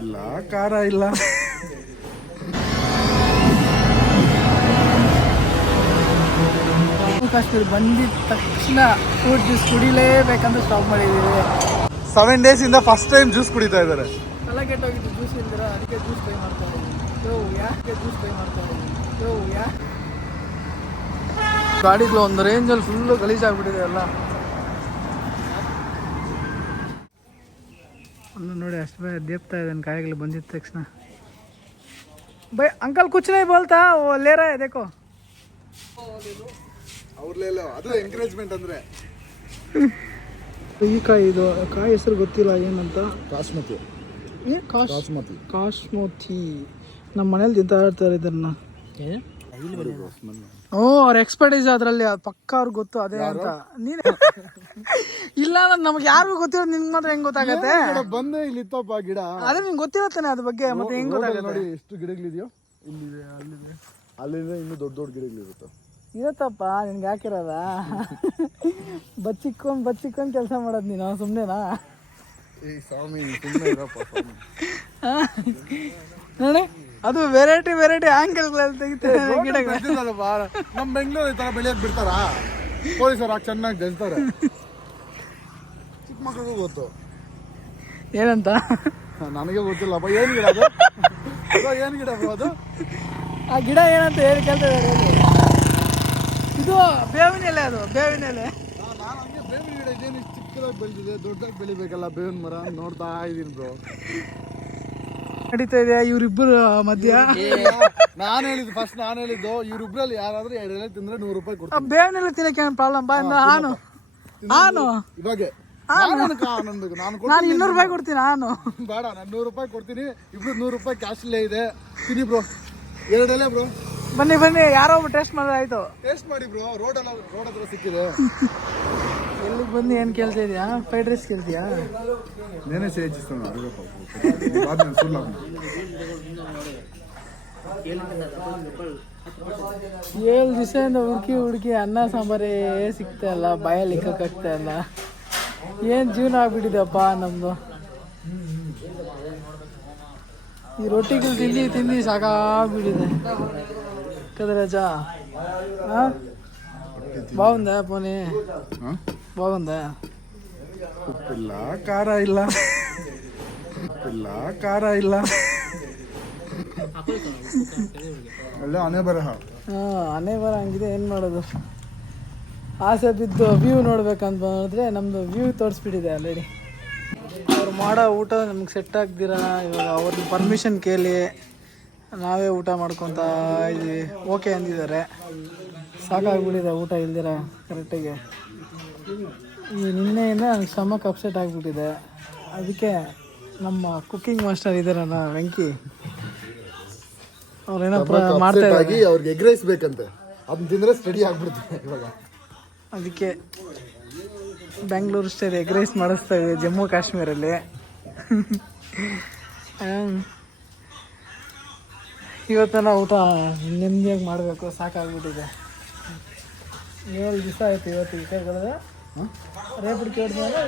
ಇಲ್ಲ ಖಾರ ಇಲ್ಲ. ಕಾಶ್ಮೀರ ಬಂದಿದ ತಕ್ಷಣ ಫ್ರೂಟ್ ಜ್ಯೂಸ್ ಕುಡಿಲೇಬೇಕಂತ ಸ್ಟಾಪ್ ಮಾಡಿದ್ದೀವಿ. 7 days ಇಂದ ಫಸ್ಟ್ ಟೈಮ್ ಜ್ಯೂಸ್ ಕುಡಿತಾ ಇದ್ದಾರೆ. ತಲೆ ಕೆಟ್ಟೋಗಿದ್ದು ಜ್ಯೂಸ್ ಇಲ್ದಿರ, ಅದಕ್ಕೆ ಜ್ಯೂಸ್ ಟ್ರೈ ಮಾಡ್ತಾ ಇದ್ದೀವಿ. ಯಾಕೆ ಜ್ಯೂಸ್ ಟ್ರೈ ಮಾಡ್ತಾ ಇದ್ದೀವಿ? ಗಾಡಿಗಳು ಒಂದು ರೇಂಜಲ್ಲಿ ಫುಲ್ಲು ಗಲೀಜಾಗ್ಬಿಟ್ಟಿದೆ ಎಲ್ಲ. ಒಂದು ನೋಡಿ ಅಷ್ಟು ಬೇಗ ದೇಪ್ತಾ ಇದ್ದಾನೆ ಕಾಯಿಗಳು ಬಂದಿದ್ದ ತಕ್ಷಣ. ಬೈ ಅಂಕಲ್ ಕುಚ್ ನೈ ಬೋಲ್ತಾ ಓ ಲೇ ರಹಾ ಹೈ ದೇಖೋ. ಅವ್ರಲ್ಲೆಲ್ಲ ಅದು ಎಂಕರೇಜ್ಮೆಂಟ್ ಅಂದ್ರೆ. ಈ ಕಾಯಿ, ಇದು ಕಾಯಿ ಹೆಸರು ಗೊತ್ತಿಲ್ಲ ಏನಂತ. ಕಾಸ್ಮತಿ. ಕಾಸ್ಮೋತಿ. ನಮ್ಮ ಮನೇಲಿ ತಿಂತಾ ಇರ್ತಾರೆ ಇದನ್ನ. ಓ ಅವ್ರ ಎಕ್ಸ್ಪರ್ಟೈಸ್ ಅದರಲ್ಲಿ ಪಕ್ಕ ಅವ್ರಿಗೆ ಗೊತ್ತು ಅದೇ ಅಂತ. ನೀನು ಇಲ್ಲ ನಮ್ಗೆ ಯಾರಿಗೂ ಗೊತ್ತಿರೋ ನಿನ್ಗೆ ಮಾತ್ರ ಹೆಂಗ್ ಗೊತ್ತಾಗತ್ತೆ? ಬಂದೆ ಇಲ್ಲಿ ಇತ್ತಪ್ಪ ಗಿಡ, ಅದೇ ನಿಂಗೆ ಗೊತ್ತಿರತ್ತಾನೆ ಅದ್ರ ಬಗ್ಗೆ, ಮತ್ತೆ ಹೆಂಗ್ ಗೊತ್ತಾಗತ್ತೆ? ನೋಡಿ ಎಷ್ಟು ಗಿಡಗಳಿದೆಯೋ, ಇಲ್ಲಿದೆ, ಅಲ್ಲಿದೆ ಇನ್ನೂ ದೊಡ್ಡ ದೊಡ್ಡ ಗಿಡಗಳಿರುತ್ತೆ. ಇರತ್ತಪ್ಪ, ನಿನ್ಗೆ ಹಾಕಿರೋದ ಬಚ್ಚಿಕ್ಕೊಂಡ್ ಕೆಲಸ ಮಾಡೋದು ನೀನು ಸುಮ್ಮನೆನಾ? ಸ್ವಾಮಿ ನೋಡಿ ಅದು ವೆರೈಟಿ ಆಂಗಲ್ಗಳಲ್ಲಿ ತೆಗಿತಾರೆ ಗಿಡಗಳು. ನಮ್ಮ ಬೆಂಗಳೂರು ಈ ತರ ಬೆಳೆಯೋದು ಬಿಡ್ತಾರ? ಪೊಲೀಸರು ಚೆನ್ನಾಗಿ ಬೆಳೆಸ್ತಾರೆ. ಚಿಕ್ಕ ಮಕ್ಕಳಿಗೂ ಗೊತ್ತು. ಏನಂತ ನನಗೆ ಗೊತ್ತಿಲ್ಲಪ್ಪ. ಏನು ಗಿಡ ಅದು? ಏನು ಗಿಡ ಅದು? ಆ ಗಿಡ ಏನಂತ ಹೇಳಿ ಕೇಳ್ತಾ ಇದ್ದಾರೆ. ಇದು ಬೇವಿನ ಎಲೆ, ಅದು ಬೇವಿನ ಎಲೆ. ನಾನು ಹಂಗೆ ಬೇವಿನ ಗಿಡ ಇದೇನು ಚಿಕ್ಕದಾಗಿ ಬೆಳೆದಿದೆ, ದೊಡ್ಡದಾಗಿ ಬೆಳಿಬೇಕಲ್ಲ ಬೇವಿನ ಮರ, ನೋಡ್ತಾ ಇದ್ದೀನಿ ಬ್ರೋ. ನಡೀತಾ ಇದೆ ಇವ್ರಿಬ್ಬರು ಮಧ್ಯ. ನಾನು ಹೇಳಿದ್ದು ಇವ್ರಿಬ್ರಲ್ಲಿ ಯಾರಾದ್ರೂ 2 ಎಲೆ ತಿಂದ್ರೆ 100 ರೂಪಾಯಿ ಕೊಡ್ತೀನಿ. ಬೇವಿನ ಎಲೆ ತಿನ್ನಕ್ಕೆ ಪ್ರಾಬ್ಲಮ್ ಬಾ. ನಾನು ಇವಾಗ ನಾನು 200 ರೂಪಾಯಿ ಕೊಡ್ತೀನಿ. ನಾನು ಬೇಡ, ನಾನು 100 ರೂಪಾಯಿ ಕೊಡ್ತೀನಿ. ಇಬ್ರು 100 ರೂಪಾಯಿ ಕ್ಯಾಶ್ ಇಲ್ಲೇ ಇದೆ. ತಿನ್ನಿ ಬ್ರೋ, 2 ಎಲೆ ಬ್ರೋ. ಬನ್ನಿ ಯಾರೋ ಒಬ್ಬ ಟೇಸ್ಟ್ ಮಾಡಿದ್ರೆ ಆಯ್ತು. ಟೇಸ್ಟ್ ಮಾಡಿ ಬ್ರೋ, ರೋಡ್ ಹತ್ರ ಸಿಕ್ಕಿದೆ. ಎಲ್ಲಿಗೆ ಬಂದು ಏನು ಕೇಳ್ತಾ ಇದೆಯಾ? ಫ್ರೈಡ್ ರೈಸ್ ಕೇಳ್ತೀಯಾ? నేనే చేయిస్తాను అడుగప్ప. 7 ದಿವಸದಿಂದ ಹುಡುಕಿ ಅನ್ನ ಸಾಂಬಾರೇ ಸಿಗ್ತಾ ಇಲ್ಲ, ಬಾಯಲ್ಲಿ ಇಕ್ಕಾಗ್ತಾ ಇಲ್ಲ. ಏನು ಜೀವನ ಆಗ್ಬಿಟ್ಟಿದೆಪ್ಪ ನಮ್ಮದು. ಈ ರೊಟ್ಟಿಗಳು ತಿಂದು ಸಾಕಾಗ್ಬಿಟ್ಟಿದೆ ಕದರಾಜ. బాగుందా? పోనీ బాగుందా? ಉಪ್ಪಿಲ್ಲ ಖಾರ ಇಲ್ಲ. ಅಲ್ಲ ಹಣೆ ಬರಹ. ಹಣೆ ಬರ ಹಂಗಿದೆ, ಏನು ಮಾಡೋದು? ಆಸೆ ಬಿದ್ದು ವ್ಯೂ ನೋಡ್ಬೇಕಂತ ನೋಡಿದ್ರೆ ನಮ್ಮದು ವ್ಯೂ ತೋರಿಸ್ಬಿಟ್ಟಿದೆ ಆಲ್ರೆಡಿ. ಅವ್ರು ಮಾಡೋ ಊಟ ನಮ್ಗೆ ಸೆಟ್ ಆಗ್ದಿರ ಇವಾಗ ಅವ್ರನ್ನ ಪರ್ಮಿಷನ್ ಕೇಳಿ ನಾವೇ ಊಟ ಮಾಡ್ಕೊತಾ ಇದ್ದೀವಿ. ಓಕೆ ಅಂದಿದ್ದಾರೆ. ಸಾಕಾಗ್ಬಿಟ್ಟಿದೆ ಊಟ ಇಲ್ದಿರ ಕರೆಕ್ಟಾಗಿ. ಈ ನಿನ್ನೆಯಿಂದ ನನಗೆ ಸ್ಟಮಕ್ ಅಪ್ಸೆಟ್ ಆಗಿಬಿಟ್ಟಿದೆ. ಅದಕ್ಕೆ ನಮ್ಮ ಕುಕ್ಕಿಂಗ್ ಮಾಸ್ಟರ್ ಇದ್ದಾರಲ್ಲ ವೆಂಕಿ, ಅವ್ರೇನೋ ಮಾಡ್ತಾ ಇದ್ದಾರೆ. ಅವ್ರಿಗೆ ಎಗ್ ರೈಸ್ ಬೇಕಂತೆ, ಅದನ್ನ ತಿಂದರೆ ಸ್ಟಡಿ ಆಗ್ಬಿಡುತ್ತೆ ಇವಾಗ. ಅದಕ್ಕೆ ಬೆಂಗಳೂರು ಸ್ಟೈಲ್ ಎಗ್ ರೈಸ್ ಮಾಡಿಸ್ತಾ ಇದೆ ಜಮ್ಮು ಕಾಶ್ಮೀರಲ್ಲಿ. ಇವತ್ತನ ಊಟ ನೆಮ್ಮದಿಯಾಗಿ ಮಾಡಬೇಕು, ಸಾಕಾಗ್ಬಿಟ್ಟಿದೆ. 7 ದಿವಸ ಆಯಿತು ಇವತ್ತು ಈ ಕಡೆ ಬರೋದು. ರೇಪು ಕೇಳಿದ್ಮೇಲೆ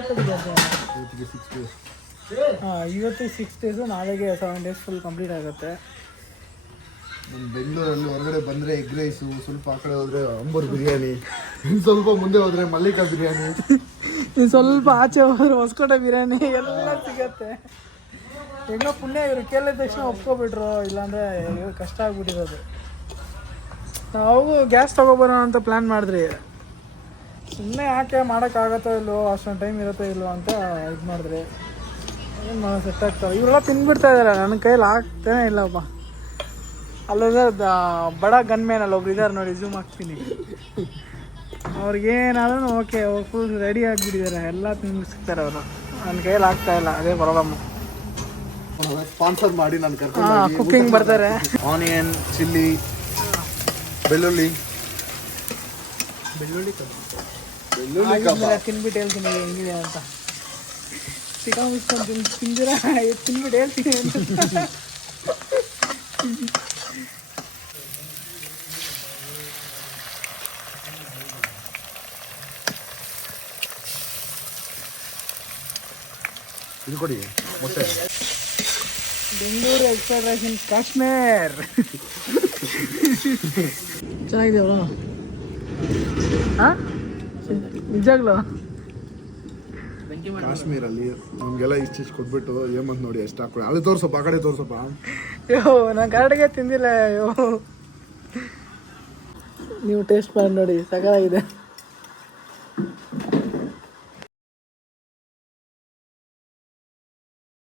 ಇವತ್ತು 6 ಡೇಸು, ನಾಳೆಗೆ 7 ಡೇಸ್ ಫುಲ್ ಕಂಪ್ಲೀಟ್ ಆಗುತ್ತೆ. ನಮ್ಮ ಬೆಂಗಳೂರಲ್ಲಿ ಹೊರಗಡೆ ಬಂದರೆ ಎಗ್ ರೈಸು, ಸ್ವಲ್ಪ ಆ ಕಡೆ ಹೋದರೆ ಅಂಬೂರ್ ಬಿರಿಯಾನಿ, ಇನ್ನು ಸ್ವಲ್ಪ ಮುಂದೆ ಹೋದರೆ ಮಲ್ಲಿಕಾ ಬಿರಿಯಾನಿ, ಇನ್ನು ಸ್ವಲ್ಪ ಆಚೆ ಹೋದ್ರೆ ಹೊಸಕೋಟೆ ಬಿರಿಯಾನಿ ಎಲ್ಲ ಸಿಗತ್ತೆ. ಹೆಂಗೋ ಪುಣ್ಯ ಇವರು ಕೇಳಿದ ತಕ್ಷಣ ಒಪ್ಕೊಬಿಟ್ರು, ಇಲ್ಲಾಂದರೆ ಕಷ್ಟ ಆಗ್ಬಿಟ್ಟಿರೋದು. ನಾವು ಗ್ಯಾಸ್ ತೊಗೊಬರೋಣ ಅಂತ ಪ್ಲ್ಯಾನ್ ಮಾಡಿದ್ರಿ. ಸುಮ್ಮನೆ ಯಾಕೆ ಮಾಡೋಕ್ಕಾಗತ್ತೋ ಇಲ್ಲೋ, ಅಷ್ಟೊಂದು ಟೈಮ್ ಇರುತ್ತೋ ಇಲ್ಲೋ ಅಂತ ಇದು ಮಾಡಿದ್ರಿ. ಏನು ಮಾಡೋ ಸೆಟ್ ಆಗ್ತಾರೆ. ಇವರೆಲ್ಲ ತಿಂದ್ಬಿಡ್ತಾ ಇದ್ದಾರೆ, ನನ್ನ ಕೈಯಲ್ಲಿ ಆಗ್ತಾನೆ ಇಲ್ಲಪ್ಪ. ಅಲ್ಲದ ಬಡ ಗನ್ಮ್ಯಾನ್ ಅಲ್ಲಿ ಒಬ್ರು ಇದ್ದಾರೆ ನೋಡಿ, ಝೂಮ್ ಹಾಕ್ತೀನಿ. ಅವ್ರಿಗೇನಾದ್ರೂ ಓಕೆ, ಫುಲ್ ರೆಡಿ ಆಗಿಬಿಟ್ಟಿದ್ದಾರೆ, ಎಲ್ಲ ತಿನ್ನಿಸ್ತಾರೆ ಅವರು. ನನ್ನ ಕೈಯಲ್ಲಿ ಆಗ್ತಾ ಇಲ್ಲ, ಅದೇ ಪ್ರಾಬ್ಲಮ್ಮು. ಸ್ಪಾನ್ಸರ್ ಮಾಡಿ ನಾನು ಕರ್ಕೊಂಡು ಕುಕ್ಕಿಂಗ್ ಬರ್ತಾರೆ. ಆನಿಯನ್, ಚಿಲ್ಲಿ, ಬೆಳ್ಳುಳ್ಳಿ ತಿನ್ಬಿಟ್ಟು ಹೇಳ್ತೀನಿ ಹೆಂಗಿದೆ ಅಂತ. ಚಿಕನ್ ಬಿಸ್ಕೊಂಡು ತಿಂದಿರಾ ತಿನ್ಬಿಟ್ಟು ಹೇಳ್ತೀನಿ ಅಂತ. ಇದು ಕೊಡಿ ಮೊಟ್ಟೆ. ಬೆಂಗಳೂರು ಎಕ್ಸ್ಪೆಕ್ಟೇಷನ್ ಕಾಶ್ಮೀರ್ ಚೆನ್ನಾಗಿದೆಯಲ್ಲ ಹಾಂ ನಿಜಾಗ್ಲೂ ಕಾಶ್ಮೀರಲ್ಲಿ ನಮಗೆಲ್ಲ ಇಷ್ಟಿಷ್ಟು ಕೊಟ್ಬಿಟ್ಟು ಏಮಂತ ನೋಡಿ ಎಷ್ಟು ಹಾಕೊಳ್ಳಿ ಅಲ್ಲಿ ತೋರ್ಸಪ್ಪ ಆ ಕಡೆ ತೋರ್ಸಪ್ಪ. ಅಯ್ಯೋ ನಾನು ಕರೆಕ್ಟಾಗೆ ತಿಂದಿಲ್ಲ ಅಯ್ಯೋ ನೀವು ಟೇಸ್ಟ್ ಮಾಡಿ ನೋಡಿ ಸಗಲಾಗಿದೆ.